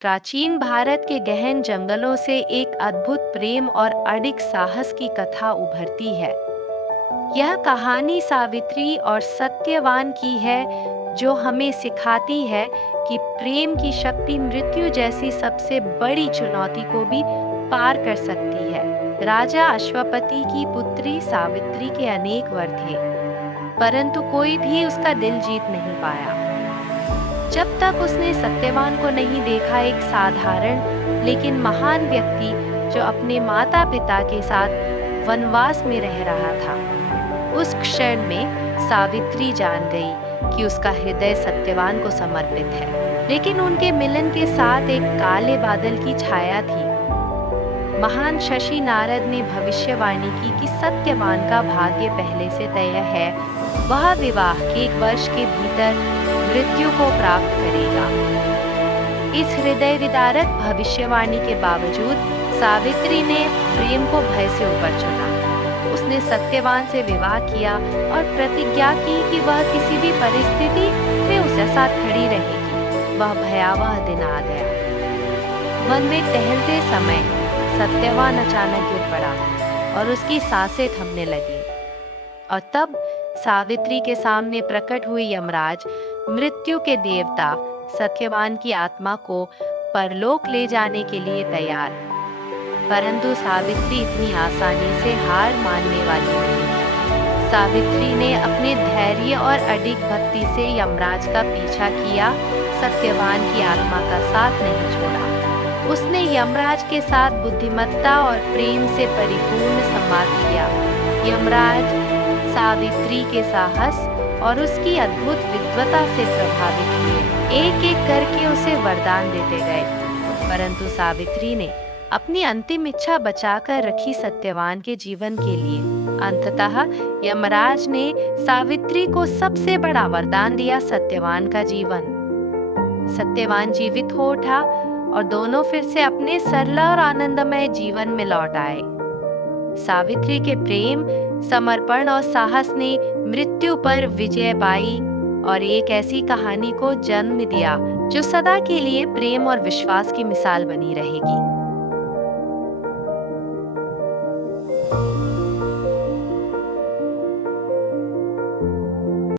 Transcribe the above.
प्राचीन भारत के गहन जंगलों से एक अद्भुत प्रेम और अडिग साहस की कथा उभरती है। यह कहानी सावित्री और सत्यवान की है, जो हमें सिखाती है कि प्रेम की शक्ति मृत्यु जैसी सबसे बड़ी चुनौती को भी पार कर सकती है। राजा अश्वपति की पुत्री सावित्री के अनेक वर थे, परंतु कोई भी उसका दिल जीत नहीं पाया। जब तक उसने सत्यवान को नहीं देखा, एक साधारण लेकिन महान व्यक्ति जो अपने माता पिता के साथ वनवास में रह रहा था। उस क्षण में सावित्री जान गई कि उसका हृदय सत्यवान को समर्पित है। लेकिन उनके मिलन के साथ एक काले बादल की छाया थी। महान ऋषि नारद ने भविष्यवाणी की कि सत्यवान का भाग्य पहले से तय है। वह विवाह के 1 वर्ष के भीतर मृत्यु को प्राप्त करेगा। इस हृदय विदारक भविष्यवाणी के बावजूद सावित्री ने प्रेम को भय से ऊपर चुना। उसने सत्यवान से विवाह किया और प्रतिज्ञा की कि वह किसी भी परिस्थिति में उसके साथ खड़ी रहेगी। वह भयावह दिन आ गया। वन में टहलते समय सत्यवान अचानक गिर पड़ा और उसकी सांसें थमने लगी। और तब सावित्री के सामने प्रकट हुई यमराज, मृत्यु के देवता, सत्यवान की आत्मा को परलोक ले जाने के लिए तैयार। परंतु सावित्री इतनी आसानी से हार मानने वाली नहीं। सावित्री ने अपने धैर्य और अडिग भक्ति से यमराज का पीछा किया, सत्यवान की आत्मा का साथ नहीं छोड़ा। उसने यमराज के साथ बुद्धिमत्ता और प्रेम से परिपूर्ण संवाद किया। यमराज सावित्री के साहस और उसकी अद्भुत विद्वता से प्रभावित हुए। एक एक करके उसे वरदान देते गए, परंतु सावित्री ने अपनी अंतिम इच्छा बचाकर रखी सत्यवान के जीवन के लिए। अंततः यमराज ने सावित्री को सबसे बड़ा वरदान दिया, सत्यवान का जीवन। सत्यवान जीवित हो उठा और दोनों फिर से अपने सरल और आनंदमय जीवन में लौट आए। सावित्री के प्रेम, समर्पण और साहस ने मृत्यु पर विजय पाई और एक ऐसी कहानी को जन्म दिया जो सदा के लिए प्रेम और विश्वास की मिसाल बनी रहेगी।